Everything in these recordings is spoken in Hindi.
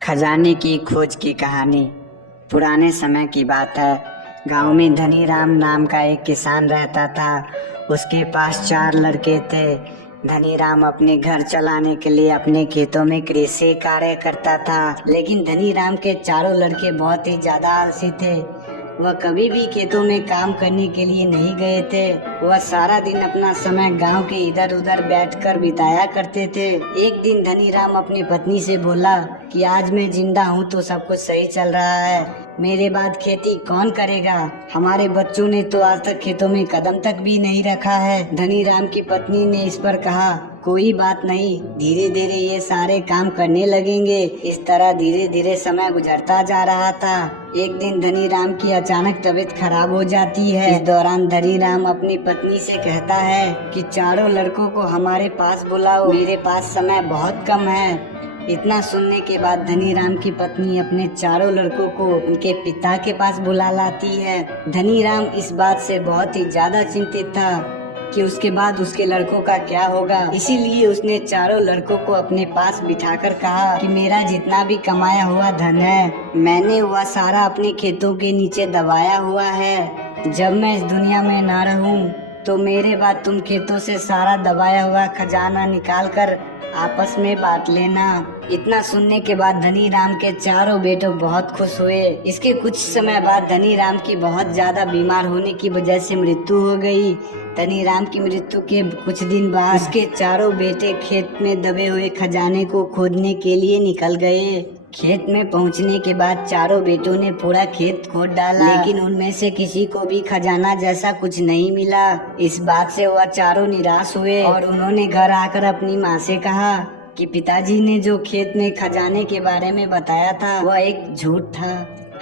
खजाने की खोज की कहानी। पुराने समय की बात है। गांव में धनी राम नाम का एक किसान रहता था। उसके पास 4 लड़के थे। धनी राम अपने घर चलाने के लिए अपने खेतों में कृषि कार्य करता था, लेकिन धनी राम के चारों लड़के बहुत ही ज्यादा आलसी थे। वह कभी भी खेतों में काम करने के लिए नहीं गए थे। वह सारा दिन अपना समय गांव के इधर उधर बैठकर बिताया करते थे। एक दिन धनी राम अपनी पत्नी से बोला कि आज मैं जिंदा हूँ तो सब कुछ सही चल रहा है, मेरे बाद खेती कौन करेगा? हमारे बच्चों ने तो आज तक खेतों में कदम तक भी नहीं रखा है। धनी राम की पत्नी ने इस पर कहा, कोई बात नहीं, धीरे धीरे ये सारे काम करने लगेंगे। इस तरह धीरे धीरे समय गुजरता जा रहा था। एक दिन धनी राम की अचानक तबीयत खराब हो जाती है। इस दौरान धनी राम अपनी पत्नी से कहता है कि चारों लड़कों को हमारे पास बुलाओ, मेरे पास समय बहुत कम है। इतना सुनने के बाद धनी राम की पत्नी अपने चारों लड़कों को उनके पिता के पास बुला लाती है। धनी राम इस बात से बहुत ही ज्यादा चिंतित था कि उसके बाद उसके लड़कों का क्या होगा। इसीलिए उसने चारों लड़कों को अपने पास बिठाकर कहा कि मेरा जितना भी कमाया हुआ धन है, मैंने वह सारा अपने खेतों के नीचे दबाया हुआ है। जब मैं इस दुनिया में ना रहूं तो मेरे बाद तुम खेतों से सारा दबाया हुआ खजाना निकाल कर आपस में बांट लेना। इतना सुनने के बाद धनी राम के चारों बेटे बहुत खुश हुए। इसके कुछ समय बाद धनी राम की बहुत ज्यादा बीमार होने की वजह से मृत्यु हो गई। धनी राम की मृत्यु के कुछ दिन बाद उसके चारों बेटे खेत में दबे हुए खजाने को खोदने के लिए निकल गए। खेत में पहुंचने के बाद चारों बेटों ने पूरा खेत खोद डाला, लेकिन उनमें से किसी को भी खजाना जैसा कुछ नहीं मिला। इस बात से वह चारों निराश हुए और उन्होंने घर आकर अपनी माँ से कहा कि पिताजी ने जो खेत में खजाने के बारे में बताया था वह एक झूठ था।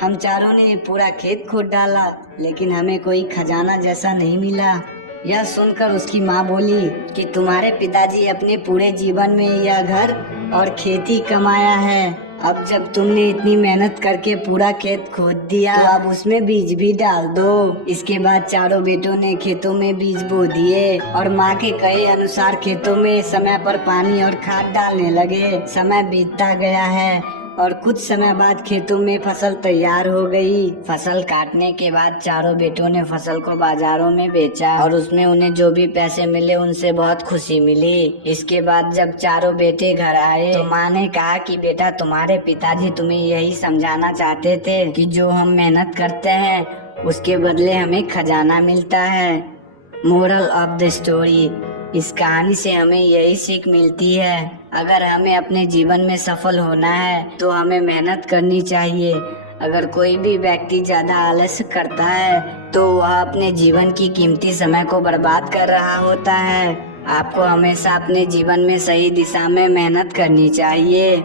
हम चारों ने पूरा खेत खोद डाला, लेकिन हमें कोई खजाना जैसा नहीं मिला। यह सुनकर उसकी माँ बोली कि तुम्हारे पिताजी अपने पूरे जीवन में यह घर और खेती कमाया है। अब जब तुमने इतनी मेहनत करके पूरा खेत खोद दिया तो अब उसमें बीज भी डाल दो। इसके बाद चारों बेटों ने खेतों में बीज बो दिए और माँ के कहे अनुसार खेतों में समय पर पानी और खाद डालने लगे। समय बीतता गया है और कुछ समय बाद खेतों में फसल तैयार हो गई। फसल काटने के बाद चारों बेटों ने फसल को बाजारों में बेचा और उसमें उन्हें जो भी पैसे मिले उनसे बहुत खुशी मिली। इसके बाद जब चारों बेटे घर आए तो माँ ने कहा कि बेटा, तुम्हारे पिताजी तुम्हें यही समझाना चाहते थे कि जो हम मेहनत करते हैं उसके बदले हमें खजाना मिलता है। मोरल ऑफ द स्टोरी, इस कहानी से हमें यही सीख मिलती है, अगर हमें अपने जीवन में सफल होना है तो हमें मेहनत करनी चाहिए। अगर कोई भी व्यक्ति ज्यादा आलस्य करता है तो वह अपने जीवन की कीमती समय को बर्बाद कर रहा होता है। आपको हमेशा अपने जीवन में सही दिशा में मेहनत करनी चाहिए।